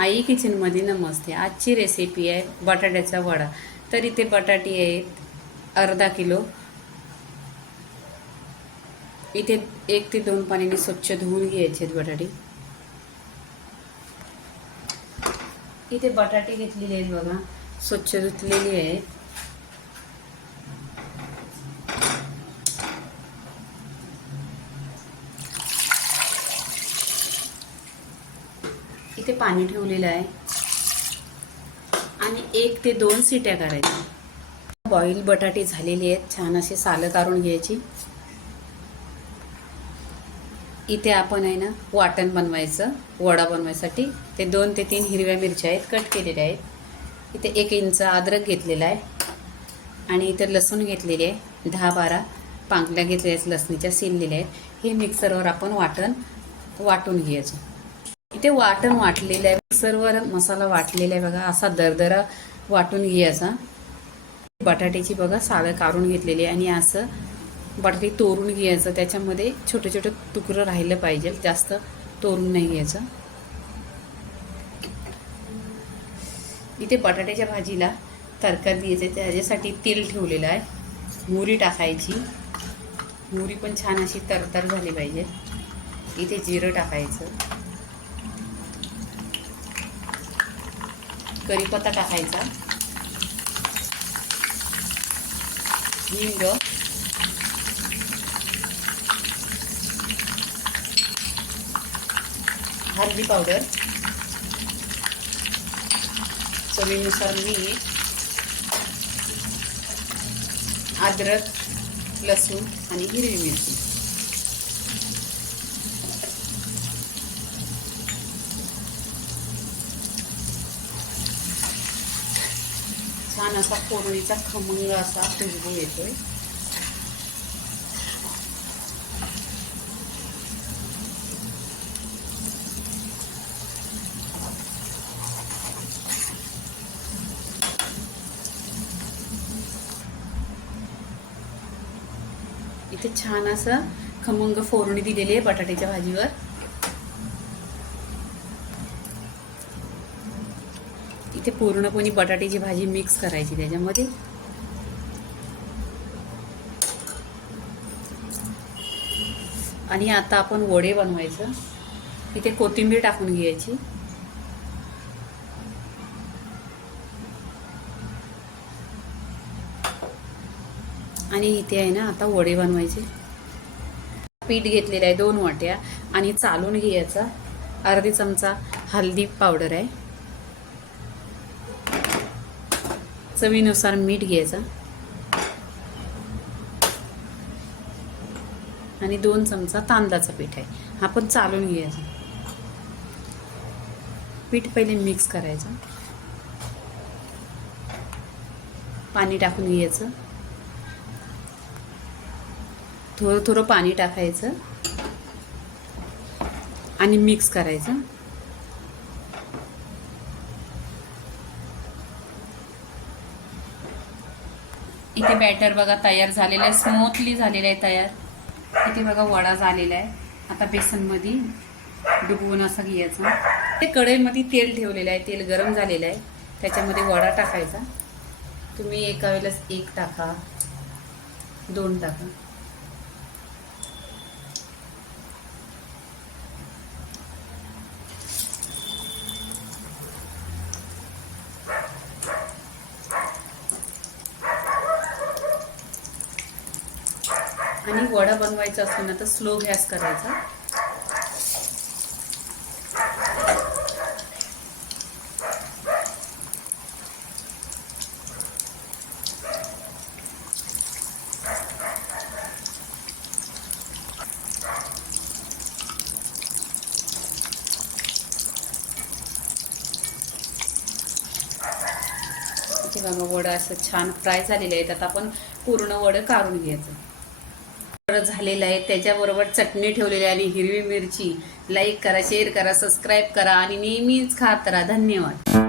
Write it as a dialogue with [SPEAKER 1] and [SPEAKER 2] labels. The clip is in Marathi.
[SPEAKER 1] आई किचनमध्ये नमस्ते. आजची रेसिपी आहे बटाट्याचा वडा. तर इथे बटाटे आहेत अर्धा किलो. इथे एक ते दोन पाण्याने स्वच्छ धुवून घ्यायचे आहेत बटाटे. इथे बटाटे घेतलेले आहेत बघा. स्वच्छ धुतलेली आहेत. इथे पाणी ठेवलेलं आहे. आणि एक ते दोन सिट्या करायच्या. बॉईल बटाटे झालेले आहेत. छान असे सालं काढून घ्यायची. इथे आपण आहे ना वाटण बनवायचं. वडा बनवायसाठी. ते दोन ते तीन हिरव्या मिरच्या आहेत कट केलेल्या आहेत. इथे एक इंच अद्रक घेतलेला आहे. आणि इथे लसूण घेतलेले आहे. दहा बारा पांगल्या घेतलेल्या आहेत लसणीच्या शिनलेल्या आहेत. हे मिक्सरवर आपण वाटण वाटून घ्यायचं. इथे वाटण वाटलेलं आहे. मिक्सरवर मसाला वाटलेला आहे बघा. असा दरदरा वाटून घ्यायचा. बटाट्याची बघा सालं काढून घेतलेली आहे. आणि असं बटाटे तोरून घ्यायचं. त्याच्यामध्ये छोटे छोटे तुकडं राहिलं पाहिजे. जास्त तोरून नाही घ्यायचं. इथे बटाट्याच्या भाजीला तरकारी द्यायचं त्याच्यासाठी तेल ठेवलेलं आहे. मुरी टाकायची. मुरी पण छान अशी तरतर झाली पाहिजे. इथे जिरं टाकायचं. कढीपत्ता टाकायचा हिंग. हळदी पावडर. चवीनुसार मीठ. अद्रक लसूण आणि हिरवी मिरची. छान असा फोरणीचा खमंग असा खुशबू येतोय. इथे छान असं खमंग फोडणी दिलेली आहे बटाट्याच्या भाजीवर. इथे पूर्णपणे बटाट्याची भाजी मिक्स करायची त्याच्यामध्ये. आणि आता आपण वडे बनवायचं. इथे कोथिंबीर टाकून घ्यायची. आणि इथे आहे ना आता वडे बनवायचे. पीठ घेतलेलं आहे दोन वाट्या आणि चालून घ्यायचा. अर्धी चमचा हळदी पावडर आहे. चवीनुसार मीठ घ्यायचा. आणि दोन चमचा तांदळाचं पीठ आहे. हा पण चालून घ्यायचा. पीठ पहिले मिक्स करायचं. पाणी टाकून घ्यायचं. थोडं थोडं पाणी टाकायचं. आणि मिक्स करायचं. इथे बॅटर बघा तयार झालेला आहे स्मूथली झालेला आहे तयार. इथे बघा वडा झालेला आहे. आता बेसनमध्ये डुबवून असं घ्यायचं. ते कढईमध्ये तेल ठेवलेलं आहे. तेल गरम झालेलं आहे. त्याच्यामध्ये वडा टाकायचा. तुम्ही एका वेळेलाच एक टाका. दोन टाका. आणि वडा बनवायचा असेल ना तर स्लो गॅस करायचा. बघा वडं असं छान फ्राय झालेले आहेत. आता आपण पूर्ण वडं काढून घ्यायचं. झालेलं आहे. त्याच्याबरोबर चटणी ठेवलेली आणि हिरवी मिरची. लाईक करा शेअर करा सबस्क्राईब करा आणि नेहमीच खात राहा. धन्यवाद.